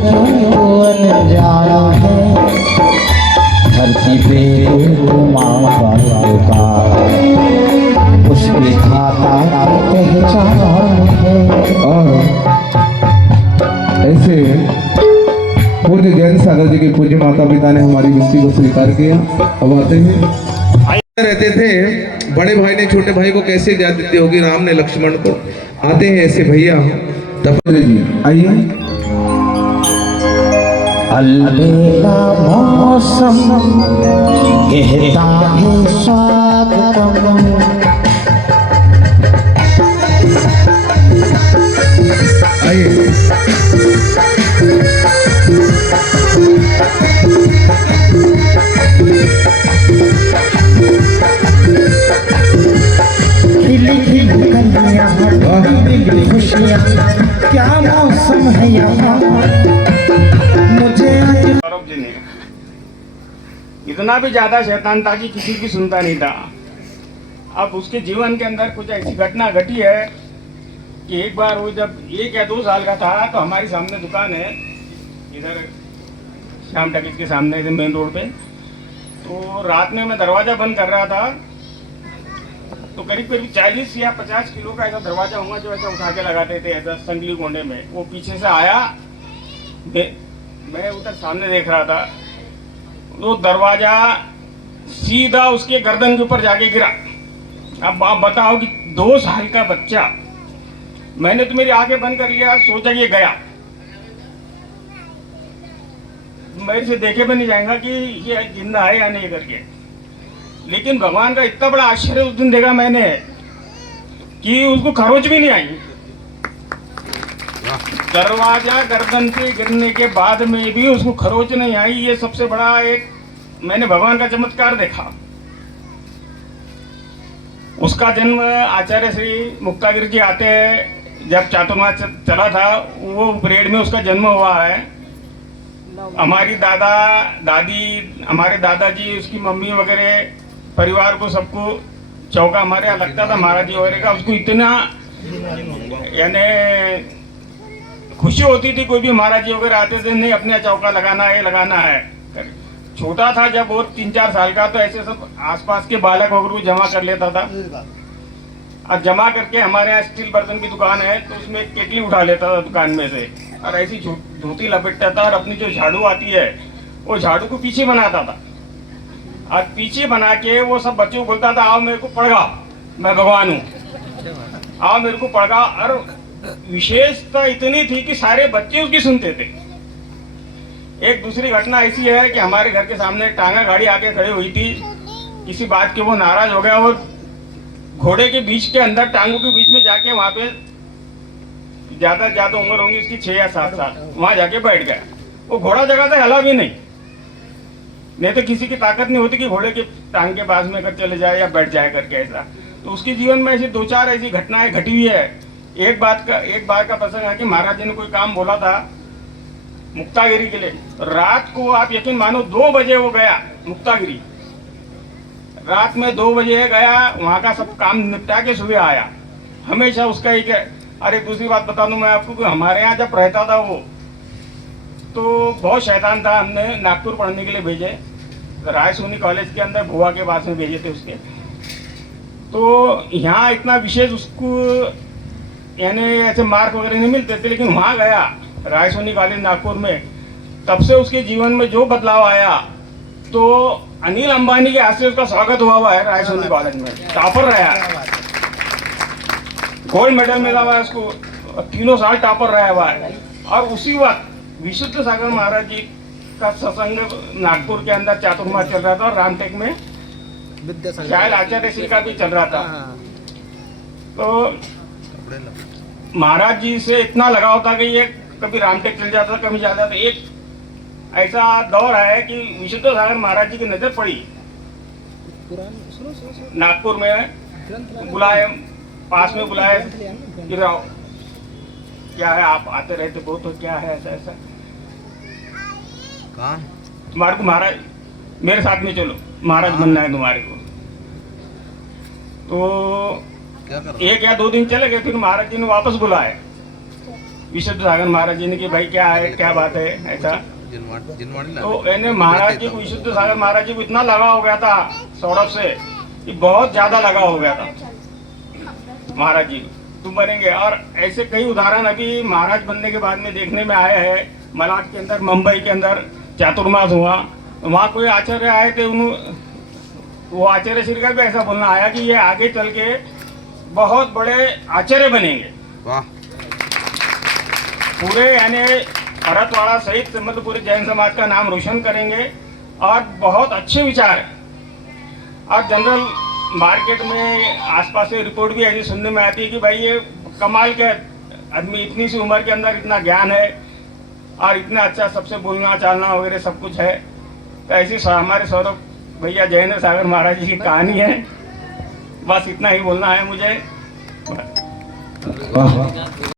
जीवन जाया है धरती पे माँ बाप का उसकी खाता पहचान है। और ऐसे पूज्य जैन सागर जी के पूज्य माता पिता ने हमारी विनती को स्वीकार किया। अब आते हैं रहते थे बड़े भाई ने छोटे भाई को कैसे इजाजत दी होगी राम ने लक्ष्मण को। आते हैं ऐसे भैया तपस्वी जी, आइए। अलबेला मौसम कहता है स्वागतम आइए। क्या मौसम है यहाँ मुझे गौरव जी ने इतना भी ज्यादा शैतान था कि किसी की सुनता नहीं था। अब उसके जीवन के अंदर कुछ ऐसी घटना घटी है कि एक बार वो जब 1 या 2 साल का था तो हमारे सामने दुकान है इधर श्याम टकीज के सामने मेन रोड पे। तो रात में मैं दरवाजा बंद कर रहा था तो करीब करीब 40 या 50 किलो का ऐसा दरवाजा होगा जो ऐसा उठा के लगाते थे ऐसा संगली गोंडे में। वो पीछे से आया, मैं उधर सामने देख रहा था, वो दरवाजा सीधा उसके गर्दन के ऊपर जाके गिरा। अब आप बताओ कि 2 साल का बच्चा, मैंने तो मेरी आंखें बंद कर लिया, सोचा ये गया, मेरे से देखे भी नहीं जाएगा कि ये जिंदा है या नहीं करके। लेकिन भगवान का इतना बड़ा आश्चर्य उस दिन देखा मैंने कि उसको खरोच भी नहीं आई। दरवाजा गर्दन से गिरने के बाद में भी उसको खरोच नहीं आई। ये सबसे बड़ा एक मैंने भगवान का चमत्कार देखा। उसका जन्म आचार्य श्री मुक्तागिरी जी आते हैं जब चातुर्मास चला था वो परेड में उसका जन्म हुआ है। हमारी दादा दादी, हमारे दादाजी, उसकी मम्मी वगैरह परिवार को सबको चौका हमारे यहाँ लगता था महाराज जी वगैरह का। उसको इतना यानी खुशी होती थी कोई भी महाराज जी वगैरह आते थे, नहीं अपने चौका लगाना है लगाना है। छोटा था जब वो 3-4 साल का तो ऐसे सब आसपास के बालक वगैरह को जमा कर लेता था और जमा करके हमारे यहाँ स्टील बर्तन की दुकान है तो उसमें एक केटली उठा लेता था दुकान में से और ऐसी धोती लपेटता था और अपनी जो झाड़ू आती है वो झाड़ू को पीछे बनाता था और पीछे बना के वो सब बच्चों को बोलता था आओ मेरे को पढ़ाओ, मैं भगवान हूँ, आओ मेरे को पढ़ाओ। और विशेषता इतनी थी कि सारे बच्चे उसकी सुनते थे। एक दूसरी घटना ऐसी है कि हमारे घर के सामने टांगा गाड़ी आके खड़ी हुई थी, किसी बात के वो नाराज हो गया और घोड़े के बीच के अंदर टांगों के बीच में जाके वहां पे ज्यादा उम्र होंगी उसकी 6 या 7 साल, वहां जाके बैठ गया। वो घोड़ा जगह से हला भी नहीं तो किसी की ताकत नहीं होती कि घोड़े के टांग के पास में अगर चले जाए या बैठ जाए करके ऐसा। तो उसके जीवन में ऐसी 2-4 ऐसी घटनाएं घटी हुई है। एक बार का प्रसंग है कि महाराज जी ने कोई काम बोला था मुक्तागिरी के लिए। रात को आप यकीन मानो 2 बजे वो गया मुक्तागिरी, रात में 2 बजे गया, वहां का सब काम निपटा के सुबह आया। हमेशा उसका एक है। अरे दूसरी बात बता दूं मैं आपको कि हमारे यहाँ जब रहता था वो तो बहुत शैतान था। हमने नागपुर पढ़ने के लिए भेजे, राय सोनी कॉलेज के अंदर भुआ के पास में भेजे थे उसके। तो यहाँ इतना विशेष उसको यानी ऐसे मार्क वगैरह नहीं मिलते थे, लेकिन वहाँ गया राय सोनी कॉलेज नागपुर में, तब से उसके जीवन में जो बदलाव आया। तो अनिल अंबानी के हाथ से उसका स्वागत हुआ है राय सोनी कॉलेज में, टॉपर रहा, गोल्ड मेडल मिला हुआ है उसको, 3 साल टॉपर रहा हुआ है। और उसी वक्त विशुद्ध सागर महाराज जी का सत्संग नागपुर के अंदर चातुर्मास चल रहा था और रामटेक में शायद आचार्य श्री का भी चल रहा था। तो महाराज जी से इतना लगाव था कि ये कभी रामटेक चल जाता कभी जाता था। एक ऐसा दौर है कि विशुद्ध सागर महाराज जी की नजर पड़ी नागपुर में, बुलाए पास में बुलाए, इधर आओ, क्या है आप आते रहते बहुत, तो क्या है ऐसा ऐसा, तुम्हारे को महाराज मेरे साथ में चलो, महाराज बनना है तुम्हारे को। तो 1 या 2 दिन चले गए, फिर महाराज जी ने वापस बुलाए विशुद्ध सागर महाराज जी ने कि भाई क्या है, क्या बात है ऐसा। तो मैंने महाराज जी को, विशुद्ध सागर महाराज जी को इतना लगा हो गया था सौरभ से कि बहुत ज्यादा लगा हो गया था महाराज जी तुम बनेंगे। और ऐसे कई उदाहरण अभी महाराज बनने के बाद में देखने में आए हैं। मलाड के अंदर, मुंबई के अंदर चातुर्मास हुआ, वहाँ कोई आचार्य आए थे, वो आचार्य श्री का भी ऐसा बोलना आया कि ये आगे चल के बहुत बड़े आचार्य बनेंगे। वाह। पूरे यानी भरतवाड़ा सहित मतलब पूरे जैन समाज का नाम रोशन करेंगे और बहुत अच्छे विचार है। और जनरल मार्केट में आसपास से रिपोर्ट भी ऐसी सुनने में आती है कि भाई ये कमाल के आदमी, इतनी सी उम्र के अंदर इतना ज्ञान है और इतना अच्छा सबसे बोलना चालना वगैरह सब कुछ है। तो ऐसी हमारे सौरभ भैया जयेंद्र सागर महाराज जी की कहानी है। बस इतना ही बोलना है मुझे। वाह।